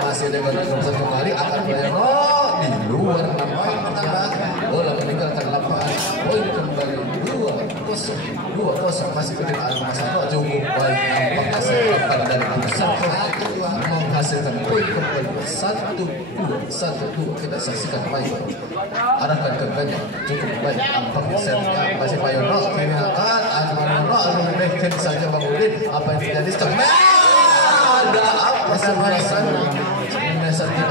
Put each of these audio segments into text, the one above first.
masih dengan Robson kembali akan Bayano di luar nampak bola meninggalkan lapangan. Poin kembali 2-0 masih ketinggalan Masano cukup baik nampaknya sepakan dari pusat menghasilkan poin kembali 1-2 kita saksikan baik arahkan ke ganyang cukup baik nampaknya serta masih Bayano kini akan membentuk saja Bang Udin apa yang terjadi ada apa sana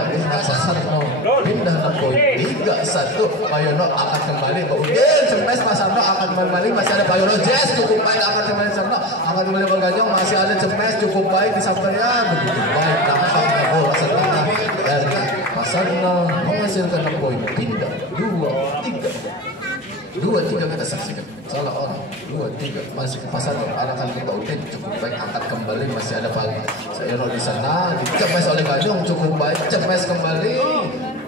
tidak Masarno pindah ke poin 3-1 Bayono akan kembali kemudian Cemes Masarno akan kembali masih ada Bayono Jazz cukup baik akan kembali Masarno akan kembali bergajong masih ada Cemes cukup baik di sampingnya begitu baik nampaknya bola setengah dan Masarno menghasilkan poin pindah 2-3 kita saksikan salah orang 2-3 masih ke pasar arahkan ke Udin cukup baik angkat kembali masih ada Sayano di sana dicepes oleh Gajong cukup baik cepes kembali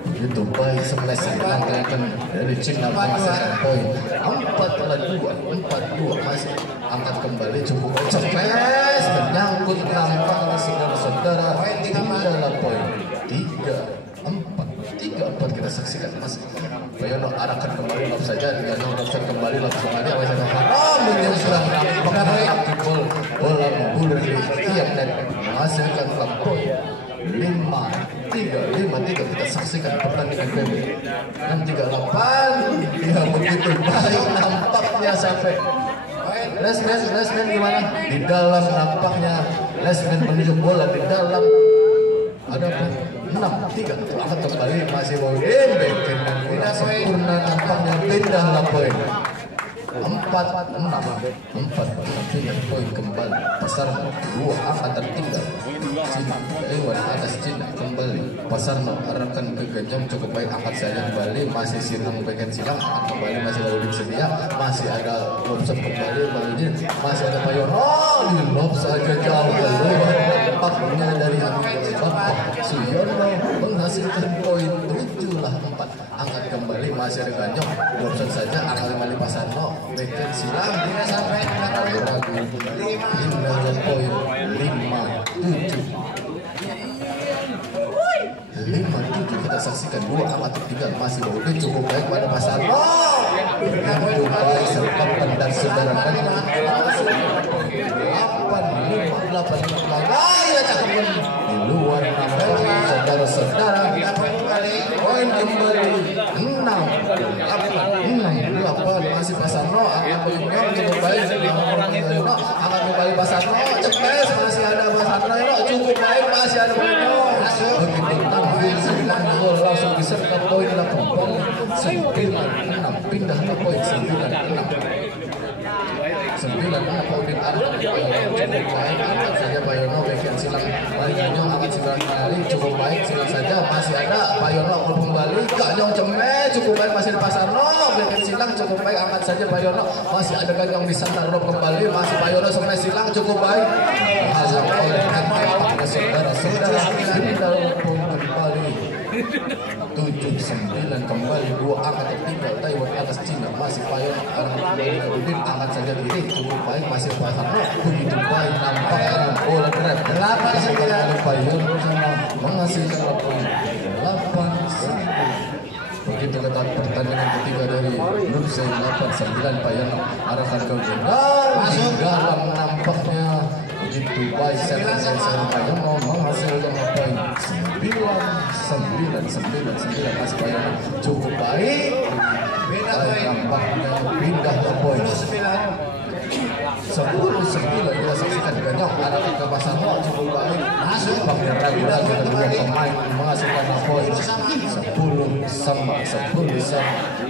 begitu baik Semes langkahkan dari Cina menghasilkan poin 4-2 masih angkat kembali cukup baik cepes menyangkut nampaknya saudara-saudara tinggal poin 3-4 kita saksikan masih Bayono arahkan kembali lop saja dengan option kembali langsung aja masih ada sudah nampaknya bola menggulung di tiap net menghasilkan poin 5-3 kita saksikan pertandingan PB 6-3-8 ya begitu baik nampaknya sampai Lesman gimana di dalam nampaknya Lesman menunjuk bola di dalam ada apa 6-3 akan kembali masih Udin bikin tidak sempurna nampaknya pindah lah poin 4-6 pindah poin kembali pasar 2 akan tertinggal Cina lewat atas Cina kembali pasar arahkan ke Gajang cukup baik angkat saja kembali masih Silang bagian Silang akan kembali masih Udin sedia masih ada Robson kembali Udin masih ada Bayono di lob saja jauh keluar nampaknya dari Bapak Suyono menghasilkan poin 7-4 angkat kembali masih ada Gajong Robson saja angkat kembali Pasarno bagian Silang tidak sampai ragu hingga poin 5-7 kita saksikan 2-3 masih Udin cukup baik pada Pasarno begitu baik sertakan dan saudarakan 8-5 di luar nampaknya saudara-saudara poin kembali 6-8 masih Pasarno akan cukup baik akan kembali Pasarno cepet masih ada Pasarno cukup baik masih ada Pasarno begitu gol langsung diserta poin 9-6 pindah ke poin 9-6 Udin arah cukup baik angkat saja Bayono bagian Silang Gajong angkat 9 kali cukup baik Silang saja masih ada Bayono kembali Gajong Cemes cukup baik masih di Pasarno bagian Silang cukup baik angkat saja Bayono masih ada Gajong di sana Rob kembali masih Bayono Cemes Silang cukup baik hasil oleh saudara-saudara tinggal kembali 7-9 kembali 2 angkat tertinggal Taiwan atas Cina masih Bayono Udin angkat saja diri cukup baik masih Pasarno begitu baik nampaknya bola berat 8-9 Bayono menghasilkan poin 8-9 begitu ketat pertandingan ketiga dari Nursai 8-9 Bayono arahkan ke masuk dalam nampaknya begitu baik saya Bayono menghasilkan poin 9-9 masih Bayono cukup baik nampaknya pindah ke poin 10-9 kita saksikan Gajong arahkan ke Pasarno cukup baik masuk pakai ragu-ragu kedua pemain menghasilkan poin 10-10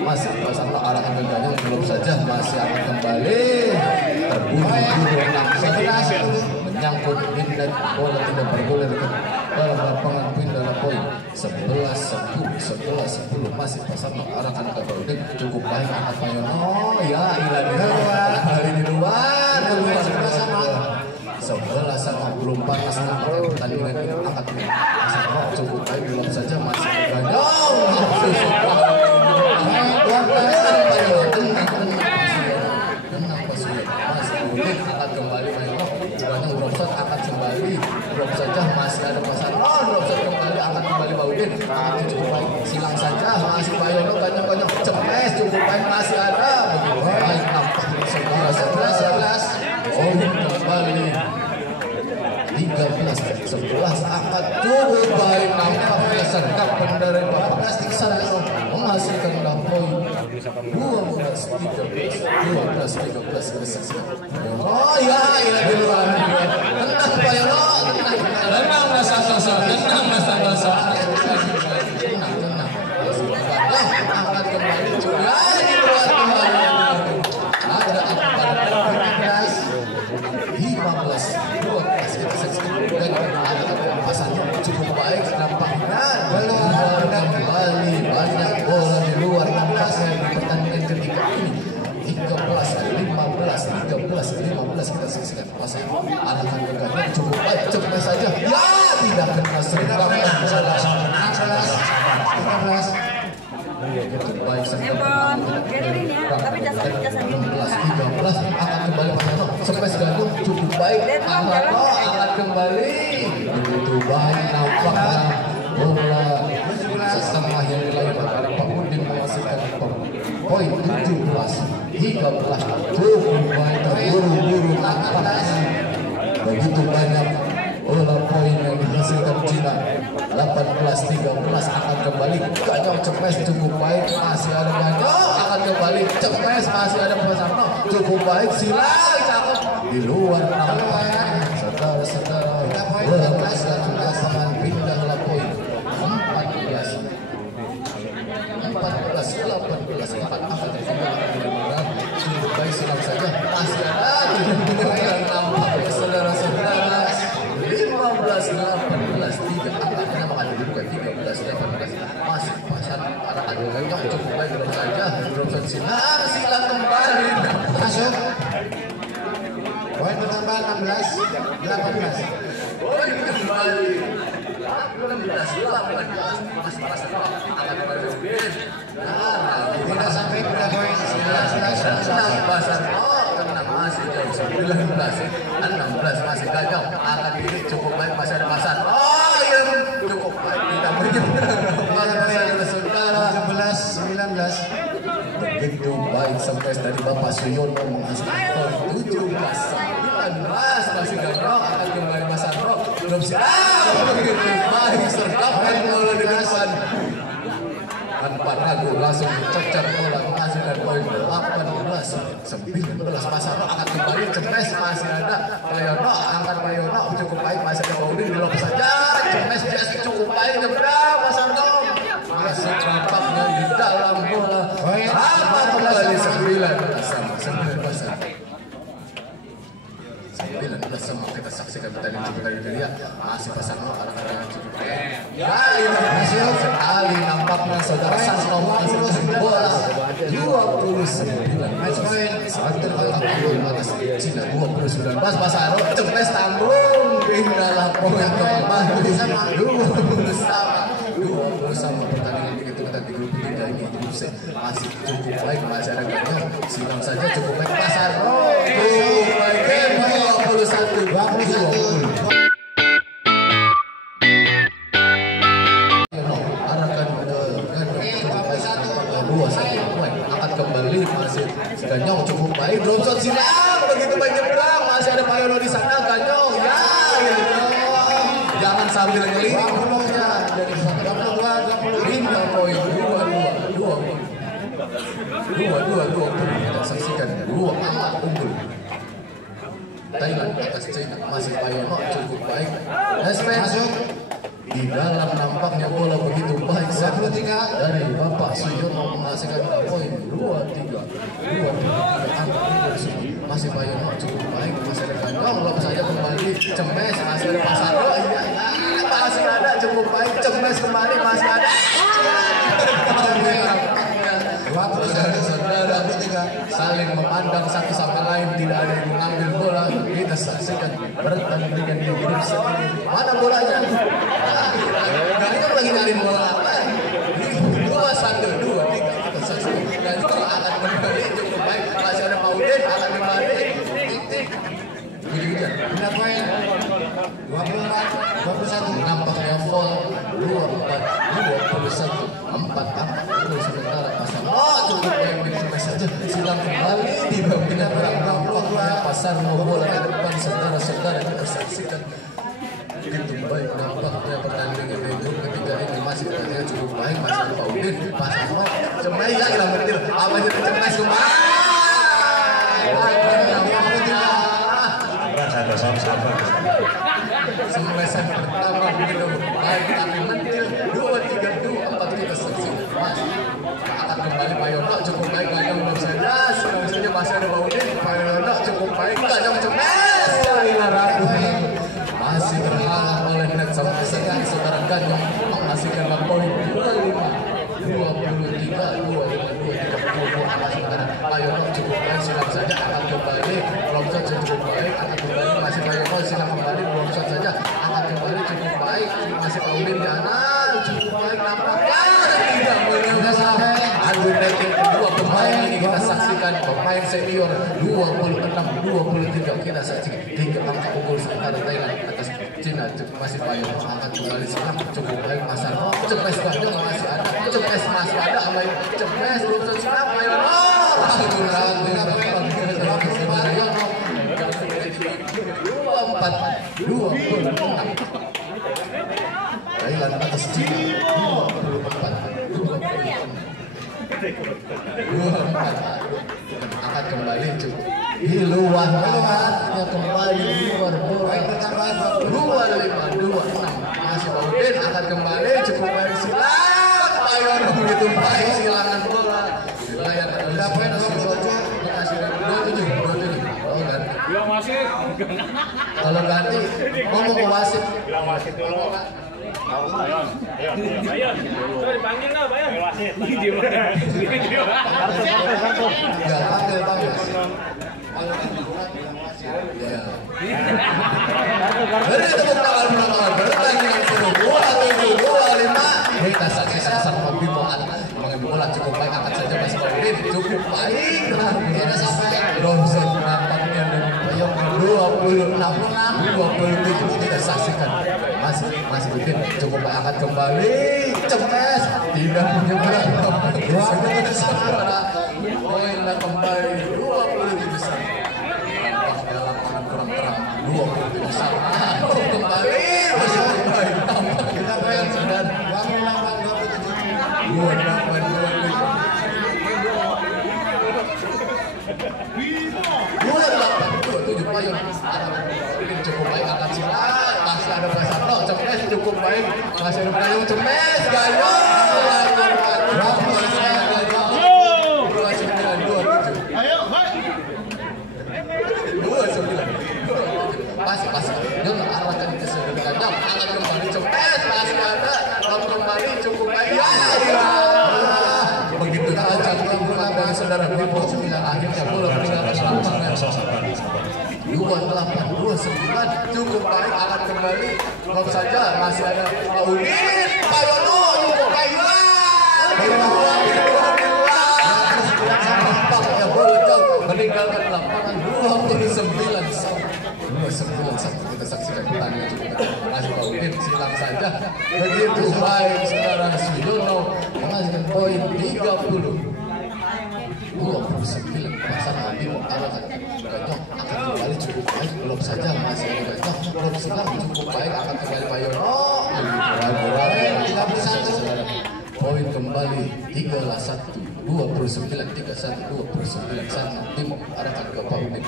masih Pasarno arahkan ke Gajong belum saja masih akan kembali terburu-buru menyangkut pindah bola tidak bergulir ke dalam lapangan pindah poin 11-10 masih Pasarno arahkan ke Udin cukup baik angkat Bayono ya ilah di luar 11-10 belum panas pertandingan ini angkat Pasarno cukup baik belum saja masih Gajong cukup baik masih ada begitu baik nampaknya 11 oh kembali 13-11 angkat cukup baik nampaknya sergapan dari Bapak Plastik Sarano menghasilkan poin 12-13 oh ya di luar tenang Pak Yono tenang Mas Santoso tenang Mas Santoso tenang angkat kembali juga di luar kembali ada 15-12 kita saksikan dan ada pasangan cukup baik nampaknya keluar kembali banyak bola di luar nampaknya di pertandingan ketiga ini 13-15 kita saksikan pasangan arahkan tegaknya cukup baik cepat saja ya tidak kena sergap 13 baik sergap tapi dasar 13 akan kembali Pasano sampai segaduh cukup baik akan kembali begitu baik nampaknya bola setengah yang dilakukan oleh Pak Udin menghasilkan poin 17-13 cukup baik terburu-buru nampaknya begitu banyak bola poin yang dihasilkan Cina 18-13 akan kembali Ganyong Cepes cukup baik masih ada Ganyong akan kembali Cepes masih ada Pasano cukup baik silang cakep di luar nampaknya saudara-saudara bola pasangan pindahlah poin 14-18 akan cukup baik silang saja masih ada di luar nampaknya saudara-saudara 15-18 3 akan dibuka 13-18 masih pasangan arah Ganyong cukup baik belum saja silang kembali masuk poin bertambah 16-18 poin kembali 16-18 masih pasangan akan kembali tidak sampai pada poin 19 pasangan masih jauh 19 16 masih Ganyong akan diri cukup baik masih ada pasan oh iya cukup baik tidak berjumlah saudara 17-19 begitu baik sampai dari Bapak Suyono menghasilkan 17-19 masih Ganyong akan kembali pasan belum siap begitu baik sergapan bola di depan tanpa ragu langsung cecar bola menghasilkan poin 18-19 Pasano akan kembali Cepes masih ada Payono angkat Payono cukup baik masih ada Paudin belum saja Cepes biasa cukup baik nyebrang Pasano masih nampaknya di dalam bola apa kembali 9 sama kita saksikan pertandingan cukup baik dia masih Pasano arah-arah cukup baik masih sekali nampaknya saudara Santo menghasilkan bola 29 match point atas Cina 29 Pasano Cepes tambung pindahlah poin kembali sama 20 sama pertandingan begitu kita di grup 3 ini grup C masih cukup baik masih ada Ganyong silang saja cukup baik Pasano cukup baik 21 akan kembali masih Ganyong cukup baik drop shot silang begitu baik nyebrang masih ada Payono di sana Ganyong ya jangan sambil ngeling bolanya jadi 22 poin 22 kita saksikan 2 amat unggul Thailand atas China masih Payono cukup baik masuk di dalam nampaknya bola begitu baik 23 dari Bapak Suyono menghasilkan poin 23 masih Payono cukup baik masih ada Ganyong belum saja kembali Cepes masih ada Pasano masih ada cukup baik Cepes kembali masih ada saudara saling memandang satu sama lain tidak ada yang mengambil bola kita saksikan pertandingan di grup ini mana bolanya Ganyong lagi nyari bola 2-1 2-3 kita saksikan Ganyong akan kembali cukup baik masih ada Paudin akan kembali benar poin 24-21 nampaknya foul 24-21 4 angka sementara Pasano cukup baik saja silang kembali di babina berangkat pasar mau bola ke depan saudara-saudara kita saksikan. Begitu baik nampaknya pertandingan itu ketika ini masih pertandingan cukup baik, masih Pak Udin pasang mau cemai ya hilang bertir apa jadi cemai semua Sumbesan pertama begitu baik tapi mentil 2-3-2-4 kita saksikan akan kembali Mayono cukup baik Ganyong belum saja masih ada Pak Udin Mayono cukup baik Ganyong masih terhalang oleh net sampai sekarang saudara Ganyong menghasilkan poin 25-23 Mayono cukup baik silang saja akan kembali Lomsot cukup baik akan kembali masih Mayono silang kembali Lomsot saja akan kembali cukup baik masih Pak Udin di kanan cukup baik nampaknya tidak menyelesaikan adu ranking kedua pemain ini kita saksikan pemain senior 26-23 kita saksikan hingga angka unggul sementara Thailand atas Cina masih Mayono akan kembali silang cukup baik Masar cepes Ganyong masih ada cepes masih ada cepes Lomsot silang Mayono Thailand atas Cina 24 akan kembali cukup di luar lapangannya kembali luar bola 25-26 masih Pak Udin akan kembali cukup baik silang Mayono begitu baik silangan bola wilayah dapat kalau ganti ngomong ke wasit Bayon. Coba dipanggil lah, Bayon. Wasit. Kartu. Enggak panggil. Ya. Beri tepuk tangan penonton pertandingan seru 27-25. Kita saksikan sang pembimbingan mengambil bola cukup baik angkat saja Mas Pauline cukup baik. Kita sampai Romsen nampaknya Bayong 26-27 kita saksikan masih bikin cukup baik angkat kembali cepes tidak punya berat poinnya kembali 27 besar nampaknya lapangan kurang terang 27 besar kembali masih baik tampak kita bayang sedang 28-27 Bayong ini cukup baik angkat silang masih ada Basarno cepes cukup baik masih ada Ganyong cepes Ganyong 29-27 masih dia mengarahkan ke sebelah Ganyong angkat kembali cepes masih ada kembali cukup baik begitu tajam pukulan dari saudara Bimo akhirnya bola meninggalkan lapangan 28-29 cukup baik akan kembali belum saja masih ada Pak Udin Mayono cukup baik nampaknya bola jauh meninggalkan lapangan 29-1 kita saksikan pertandingan cukup masih Pak Udin silang saja begitu baik saudara Suyono menghasilkan poin 30-29 pasangan Bimo arahkan Ganyong akan kembali cukup baik belum saja masih ada Ganyong belum silang cukup baik akan kembali Mayono 31 poin kembali 3-1 29-31 Bimo arahkan ke Pak Udin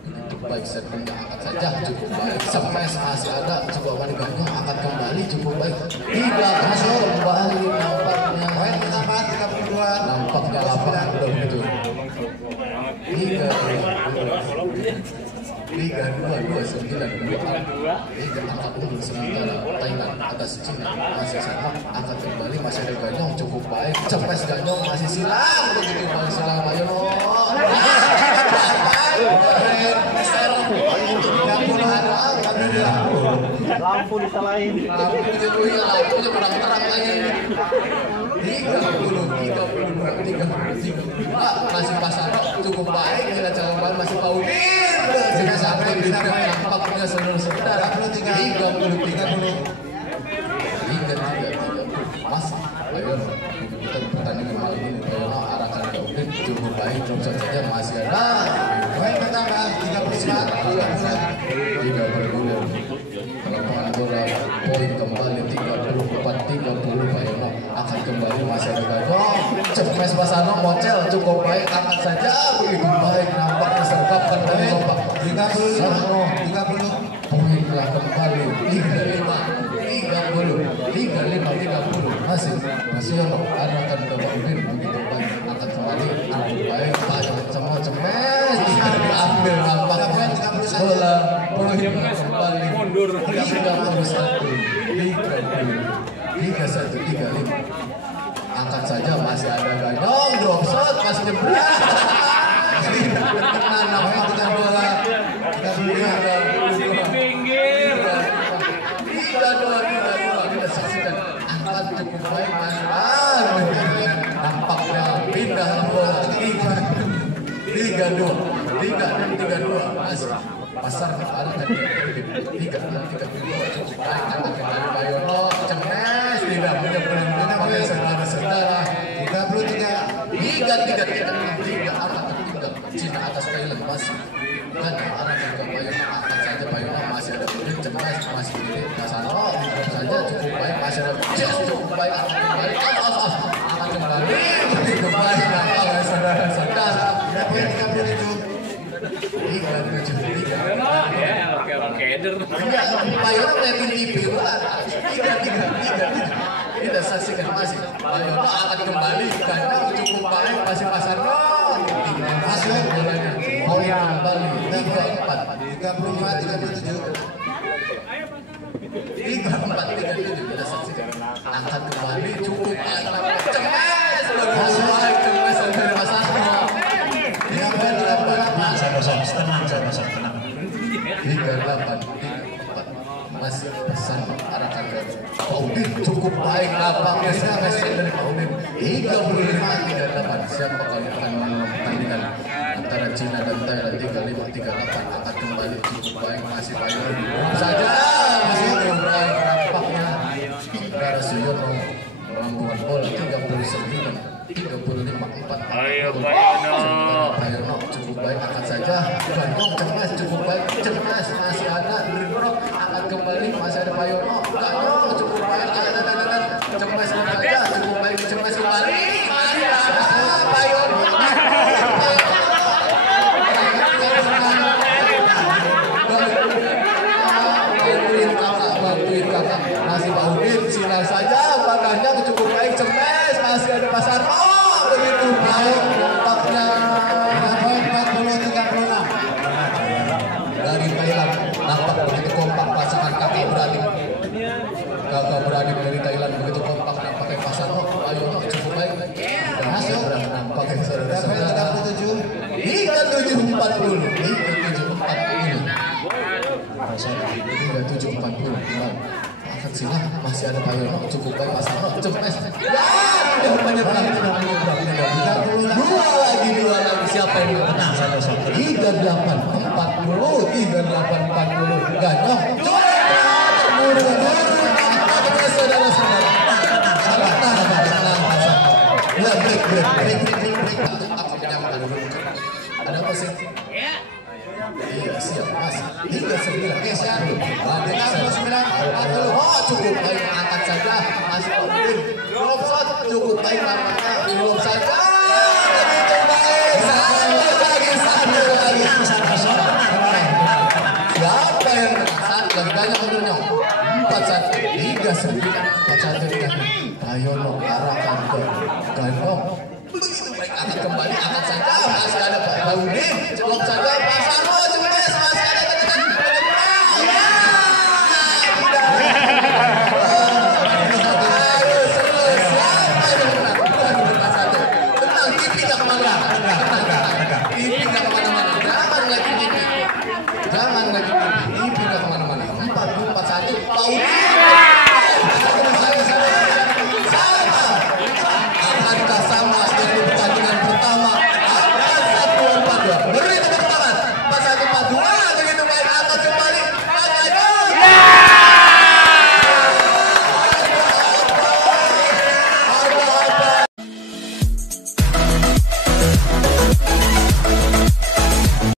begitu baik setnya angkat saja cukup baik sampai masih ada coba balik Ganyong akan kembali cukup baik tidak masuk kembali nampaknya poin pertama 32 nampaknya lapangan udah begitu 3-2-29 angkat unggul sementara Thailand atas Cina masih sama angkat kembali masih ada Ganyong cukup baik cepes Ganyong masih silang begitu baik silang Mayono Lampu disalahin. Lampunya kurang terang lagi. 30 masih Pasar cukup baik kita jawaban masih Pak Udin sudah sampai di nampaknya saudara-saudara 33 masih Mayono kita pertandingan kali ini Mayono arahkan Pak Udin cukup baik, drop shot saja masih ada. Baik bertambah 30 lapangan bola poin kembali 34-30 Bayono akan kembali masih ada Gagong Cepmes Basano Mocel cukup baik angkat saja begitu baik nampaknya sergapkan dari lompat 30 poinlah kembali 35-30 masih Yono arahkan ke Baudin begitu baik angkat kembali cukup baik banyak semua Cepmes diambil nampaknya bola poin kembali 31-35 angkat saja masih ada Ganyong drop shot masih jebret masih terkena namanya dengan bola masih di pinggir 3-2 kita saksikan angkat cukup baik masih nampaknya pindah bola 3-2 masih pasar ada tadi 3-2 cukup baik angkat kembali Bayono Cepmes tidak benar-benar pakai saudara 33 angkat tertinggal Cina atas Thailand masih dan arah ke Bayono angkat saja Bayono masih ada Cepmes masih di Kasano saja cukup baik masih ada cukup baik angkat kembali angkat kembali begitu baik nampaknya saudara-saudara 3-7 keder. Enggak, Bayono ngeliatin IP lah. 3 kita saksikan masih Bayono akan kembali karena cukup baik masih pasar masih bolanya poin kembali 34-37 kita saksikan angkat kembali cukup baik Cepmes masih baik Cepmes dari pasar tenang 38 masih pesan arahkan ke Baudin cukup baik nampaknya Cepmes dari Baudin 35-38 siapa kali akan pertandingan antara Cina dan Thailand 35-38 akan kembali cukup baik masih Bayono saja masih cukup baik nampaknya Dara Suyono melambungkan bola 39-35-4 Ayo Bayono cukup baik angkat saja Ganyong Cepmes cukup baik Cepmes masih ada dribble angkat kembali masih ada Bayono Ganyong cukup baik ada Cepmes saja cukup baik Cepmes kembali masih ada Bayono bantuin kakak masih Baudin silang saja baganya cukup baik Cepmes masih ada Pasar begitu baik nampaknya 40-36 dari Thailand nampak begitu kompak pasangan kakak beradik dari Thailand begitu kompak nampaknya Pasar Bayono cukup baik masih nampaknya saudara-saudara 37-40 akan silang masih ada Bayono cukup baik Pasar Cepmes ya tidak menyeberang dua lagi siapa yang menang 38-40 Ganyong saudara-saudara break ada apa sih? Iya siap masih 39 cukup baik angkat saja masih Baudin drop shot cukup baik nampaknya belum saja begitu baik satu lagi siapa yang lagi banyak menurutnya 4-1 Bayono arahkan ke Ganyong begitu baik angkat kembali angkat saja masih ada Baudin drop saja Pasar Cepmes masih ada jangan lagi ini pindah kemana-mana 4-41 Baudin